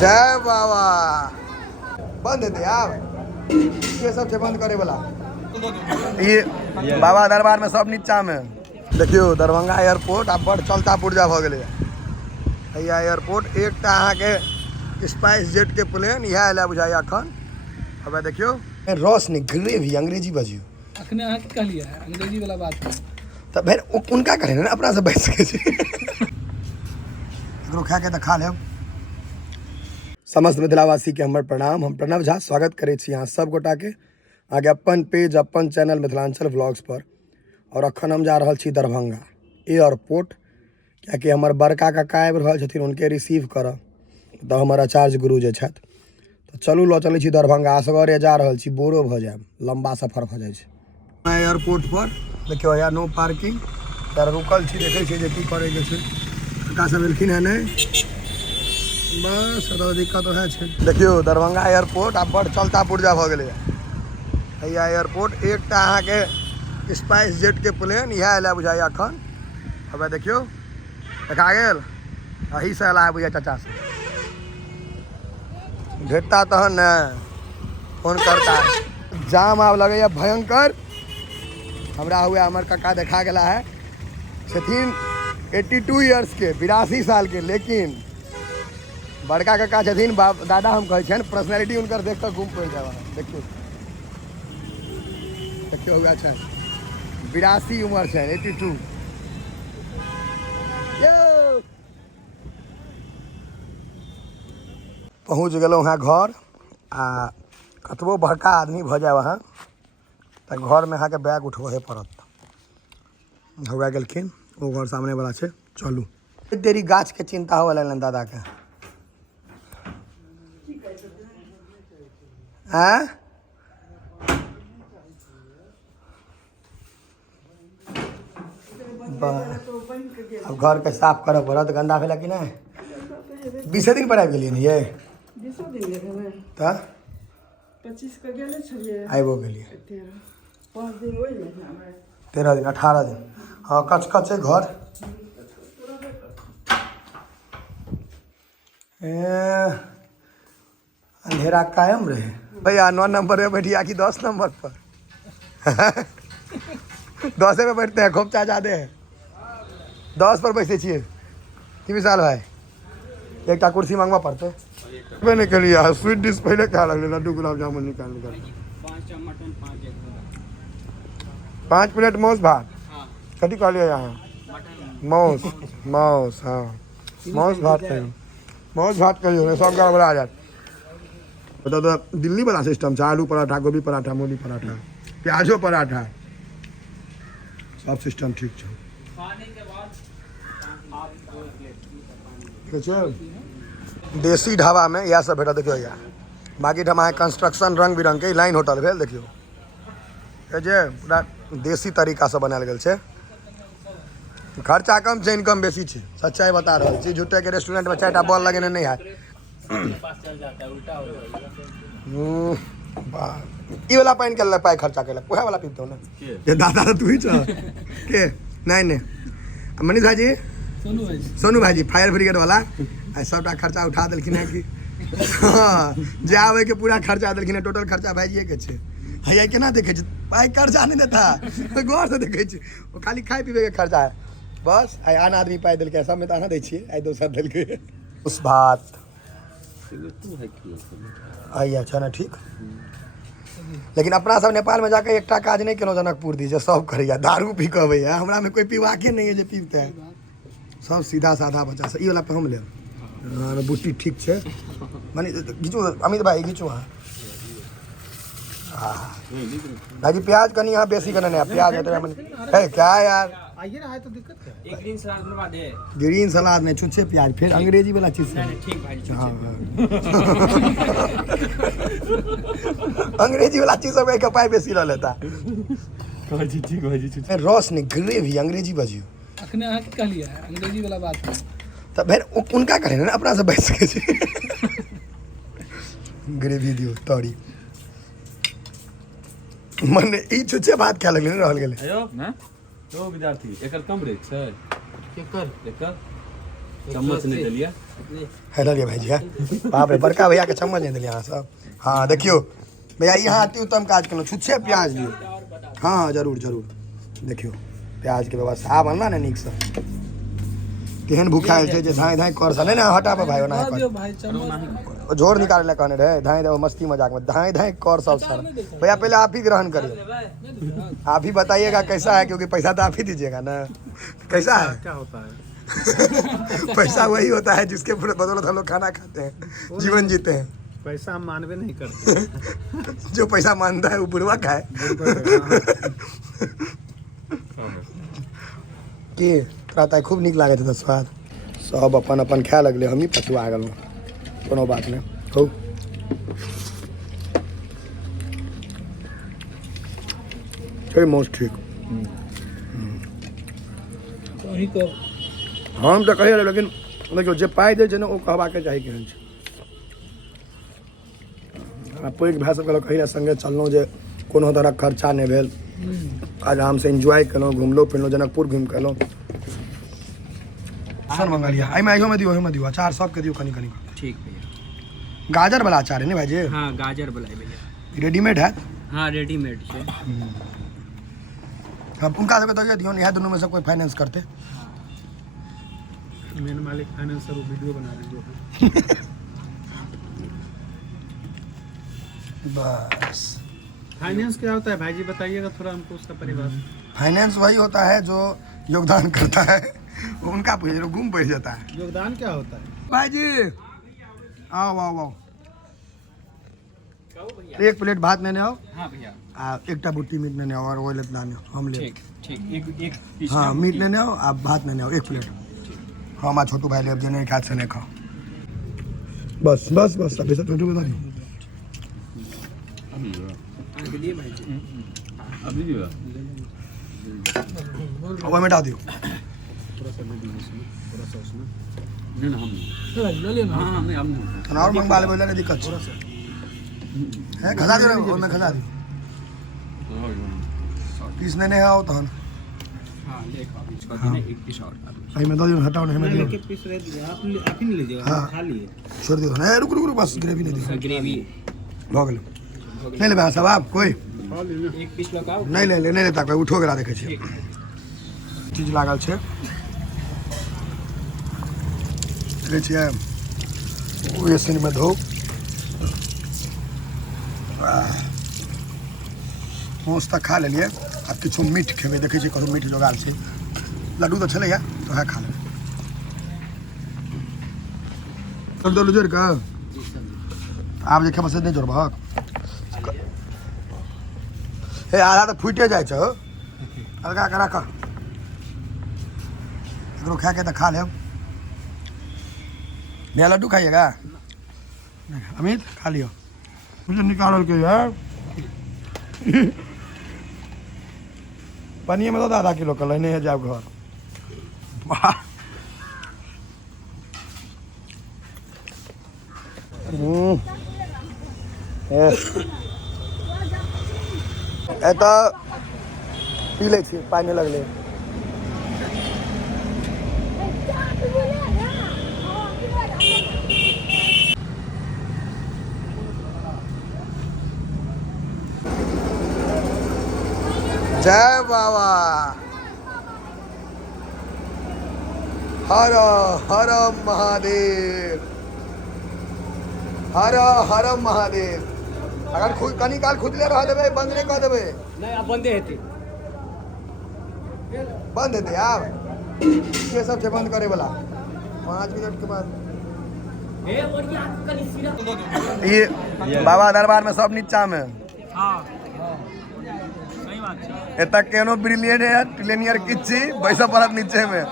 जय बाबा बंद हेतै आब के सब छै बंद करे वाला ये बाबा दरबार में सब नीचा में देखियो दरभंगा एयरपोर्ट आब बड़ चलता पुर्जा भ गेलै हैया एयरपोर्ट एकटा अहाँ के स्पाइस जेट के प्लेन इएह एला बुझाइया अखन अब देखियो रोशनी ग्रेवी अंग्रेजी बजियो अखने अहाँ की कहलिए अंग्रेजी वाला बात त फिर उनका करे ना अपना से बैठ सके छै एकरो खा के त खा लेब समस्त मिथिलावासी के हमर प्रणाम। हम प्रणव झा स्वागत करे छी यहाँ सब गोटा के आगे अपन पेज अपन चैनल मिथिलांचल व्लॉग्स पर। और अखन हम जा रहा छी दरभंगा एयरपोर्ट क्या हमर बड़का काका आबि रहल छथिन उनके रिसीव कर तो हमर आचार्य गुरु जे छथि तो चलू ल चले छी दरभंगा असगरे जा रहल छी बोरो भ जाए लंबा सफर भ जाए छै। एयरपोर्ट पर देखियो या नो पार्किंग तर रुकल छी देखे छी जे की करे के छै काका सब एलखिन है नहीं बस तो दिक्कत है देखियो दरभंगा एयरपोर्ट आब बड़ चलता पुर्जा भ गेलै हैया एयरपोर्ट एकटा अहाँ के स्पाइस जेट के प्लेन इएह एला बुझाइया अखन अब देखियो देखा गेल अही से एला बुझाइया चाचा से भेटता तहन ने फोन करता जाम आब लगैया भयंकर हमरा हुआ हमर काका देखा गेला है छथिन 82 इयर्स के 82 साल के लेकिन बड़का काका छथिन दादा हम कहे छन पर्सनालिटी उनकर देख कर घूम पड़ जावा देखियो देखियो हुआ छन 82 उम्र छन 82 पहुँच गेलौं हाँ घर आ कतबो बड़का आदमी भ जाए वहाँ तो घर में अहाँ के बैग उठबहे पड़त हुआ गेलखिन वो घर सामने वाला छे चलू तेरी गाछ के चिंता हो लगलन दादा के हाँ अब घर के साफ करब पड़त गंदा भेला कि नहीं 20 दिन पर आबि गेलियै ने ये 20 दिन त 25 के गेले छलिए आइबो गेलियै 5 दिन होई ने 13 दिन 18 दिन हाँ कच कच है घर अंधेरा कायम रहे भैया 9 नंबर पे बैठिया कि 10 नंबर पर 10 पे बैठते हैं खूब ज्यादा है 10 पर बैठे छे कि विशाल भाई एक कुर्सी मांगवा पड़ते मैंने के लिए स्वीट डिश पहले क्या लगे लड्डू गुलाब जामुन निकाल 5 प्लेट मौस भात कथी कहलिए यहाँ मौस मौस हाँ मौस भात कहियो मौस भात कहियो सब गड़बड़ा आ जात बता तो दिल्ली वाला सिस्टम है आलू पराठा गोभी पराठा मूली पराठा प्याजो पराठा सब सिस्टम ठीक है देसी ढाबा में यह सब भेटा देखियो या बाकी ढाबा कंस्ट्रक्शन रंग बिरंग के लाइन होटल भेल देखियो ये जे पूरा देसी तरीका से बनाल गेल छै खर्चा कम छै इनकम बेसी छै सच्चाई बता रहल छी झूठे के रेस्टोरेंट में 4टा बॉल लगेने नहीं है ई वाला पानी के पाई खर्चा केलक ओहे वाला पीबतो ना ये दादा तो तू ही छ के नहीं मनीष भाजी सोनू भाजी फायर ब्रिगेड वाला आ सबटा खर्चा उठा देलखिन है कि हाँ जे आवे के पूरा खर्चा देलखिन है टोटल खर्चा भाइजिए के छै हैया केना देखे छै पाई खर्चा नहीं देता गौर से देखे छै वो खाली खाए पीबे के खर्चा है बस आई आन आदमी पाई देलकै सब में तो अहाँ दै छियै आई दोसर देलकै उस बात आई अच्छा ना ठीक लेकिन अपना सब नेपाल में जाकर एकटा काज नहीं केलो जनकपुर दी जे सब करैया दारू पी के अबैया हमरा में कोई पीवाके नहीं है जे पीबते सब सीधा साधा बच्चा से ई वाला पे हम ले बुट्टी ठीक छे माने घिचू अमित भाई घिचू हां भाजी प्याज कनी यहाँ बेसी करना है प्याज है क्या यार आइए ना आए तो दिक्कत क्या एक ग्रीन सलाद बनवा दे ग्रीन सलाद में छुच्छे प्याज फिर अंग्रेजी वाला चीज से ठीक भाई हाँ अंग्रेजी वाला चीज सब एक पाई बेसी रह लेता भाजी ठीक भाजी छुच्छे रोशनी ग्रेवी अंग्रेजी बजियो अखने अहाँ की कहलिए अंग्रेजी वाला बात तो फिर उनका करे ना अपना से बैठ सके ग्रेवी दियो तोड़ी मने ई छुच्छे भात क्या लगले रहल गेले आयो ना तो विद्यार्थी एकर कम रेट छै केकर एकर चम्मच नहीं दिलिया है लिया भाई जी है बाप रे बड़का भैया के चम्मच नहीं दिलिया सब। हाँ देखियो भैया यहाँ अति उत्तम काज करो छुच्छे प्याज दियो। हाँ जरूर जरूर देखियो प्याज के व्यवस्था बनला ने नीक से केहन भूखायल छै जे धाय धाय कर सने ना हटाबे भाई ओना दियो भाई चम्मच झोर निकाले ला कहने रहे धाय धाय मस्ती मजाक में धाय धाय कर सब सर। भैया पहले आप ही ग्रहण करिए आप ही बताइएगा कैसा है क्योंकि पैसा तो आप ही दीजिएगा ना। कैसा है क्या होता है पैसा वही होता है जिसके बदौलत हम लोग खाना खाते हैं जीवन जीते हैं। पैसा हम मानवे नहीं करते जो पैसा मानता है वो बुढ़वा का है की कहता खूब नीक लागत है स्वाद सब अपन अपन खाए लगले हम ही पछुआ गेलहुँ कोनो बात नहीं हो। छै मौस ठीक वही को हम तो कहिए लेकिन देखियो जे पाइ दै छै ने ओ कहबाके चाही केहन छै। पैघ भाइ सब कहलक कहिया संगे चललहुँ जे कोनो तरहक खर्चा नहि भेल आरामसँ एंजॉय केलहुँ घुमलहुँ फिरलहुँ जनकपुर घुमि के एलहुँ। सर मंगलिया एहिमे अहियोमे दियो अहियोमे दियो अचार सबके दियो कनी कनी। ठीक भैया गाजर वाला अचार है ना भाईजी? हाँ गाजर वाला है भैया रेडीमेड है? हाँ रेडीमेड है। अब उनका सबके तो दियो यह दोनों में से कोई फाइनेंस करते मेन मालिक फाइनेंसर वो वीडियो बना रहे बस। फाइनेंस क्या होता है भाई जी बताइएगा थोड़ा हमको उसका परिभाषा। फाइनेंस वही होता है जो योगदान करता है उनका घूम बैठ जाता है। योगदान क्या होता है भाई जी? आओ आओ आओ एक प्लेट भात लेने आओ। हाँ भैया एक बुट्टी मीट लेने आओ और वो लेना हम ले। ठीक ठीक एक पीस हाँ मीट लेने आओ आप भात लेने आओ एक प्लेट। हाँ हमारा छोटू भाई ले अब जिन्हें खाद से नहीं खाओ बस बस बस अभी सब छोटू बता दी वो मिटा दियो और मंगवा ले बोले दिक्कत है खजा दियो मैं खजा दियो पीस ने नहीं आओ तो हम हाँ ले खाओ एक पीस और भाई मैं दो दिन हटाओ नहीं मैं दियो पीस रह दिया आप ही नहीं लीजिएगा हाँ खा लिए छोड़ दियो ना रुक रुक रुक बस ग्रेवी नहीं दियो ग्रेवी हो गेल नहीं ले भाई सब आप कोई एक पीस लगाओ नहीं ले ले नहीं लेता कोई उठो गेला देखे छी चीज लागल छै देखे छियै ओ एसन में धो माछ तक खा लेलिए अब किछु मीठ खेबे देखे छी कतौ मीठ जोगाल छै लड्डू तो छलै तो है खा ले तब दो जोड़ का आप जे खेबे से नहीं जोड़बक हे आधा तो फूटे जाए छो अलगा के रख एकरो खा के तो खा ले नया लड्डू खाइएगा अमित खा लियो मुझे निकाल के यार पनिया में तो आधा किलो का लेने है जाओ घर तो पी ले छी पानी लगले जय बाबा हर हर महादेव हर हर महादेव अगर खुद कनी काल खुदले रह देबे बंद नहीं कर देबे नहीं अब बंदे हेते बंद हेते आप ये सब से बंद करे वाला 5 मिनट के बाद ये बाबा दरबार में सब नीचा में एता केनो ब्रिलियंट है ट्रिलियनियर किछि पैसा परत नीचे में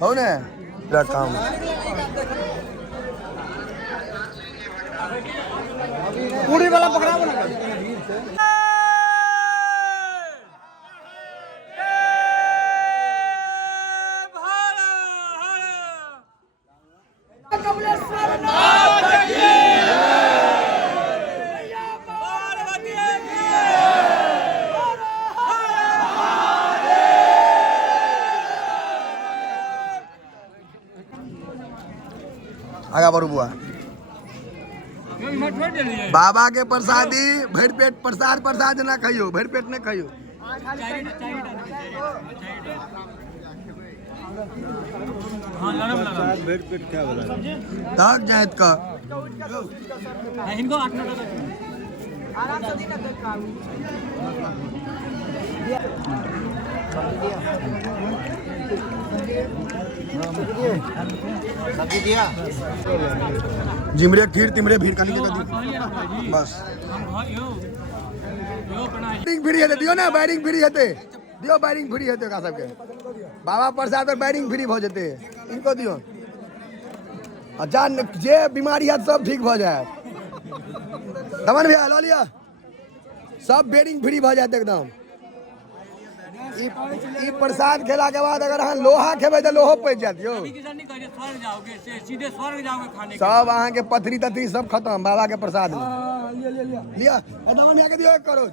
हो ने पूरा काम पूरी वाला पकड़ा बना आगा बढ़ू बुआ बाबा के प्रसादी भर पेट प्रसाद ना खाइयो भर पेट नहीं खाइयो बेड पेट क्या बोला तक जायत का इनको 8 सब्जी दिया जिमरे खीर तिमरे भीड़ का नहीं बस बैरिंग फ्री है दियो ना बैरिंग फ्री है दियो बैरिंग फ्री है का सबके बाबा प्रसाद और बैरिंग फ्री भ जेते इनको दियो जान जे बीमारी है सब ठीक भ जाए दमन भैया लो लिया सब बेरिंग फ्री भ जाते एकदम ई प्रसाद खेला के बाद अगर अहाँ लोहा खेबै तो लोहो पैच जात यो सब अहाँ के पथरी तथरी सब खत्म बाबा के प्रसाद में लिया और दमन भैया के दियो 1 करोड़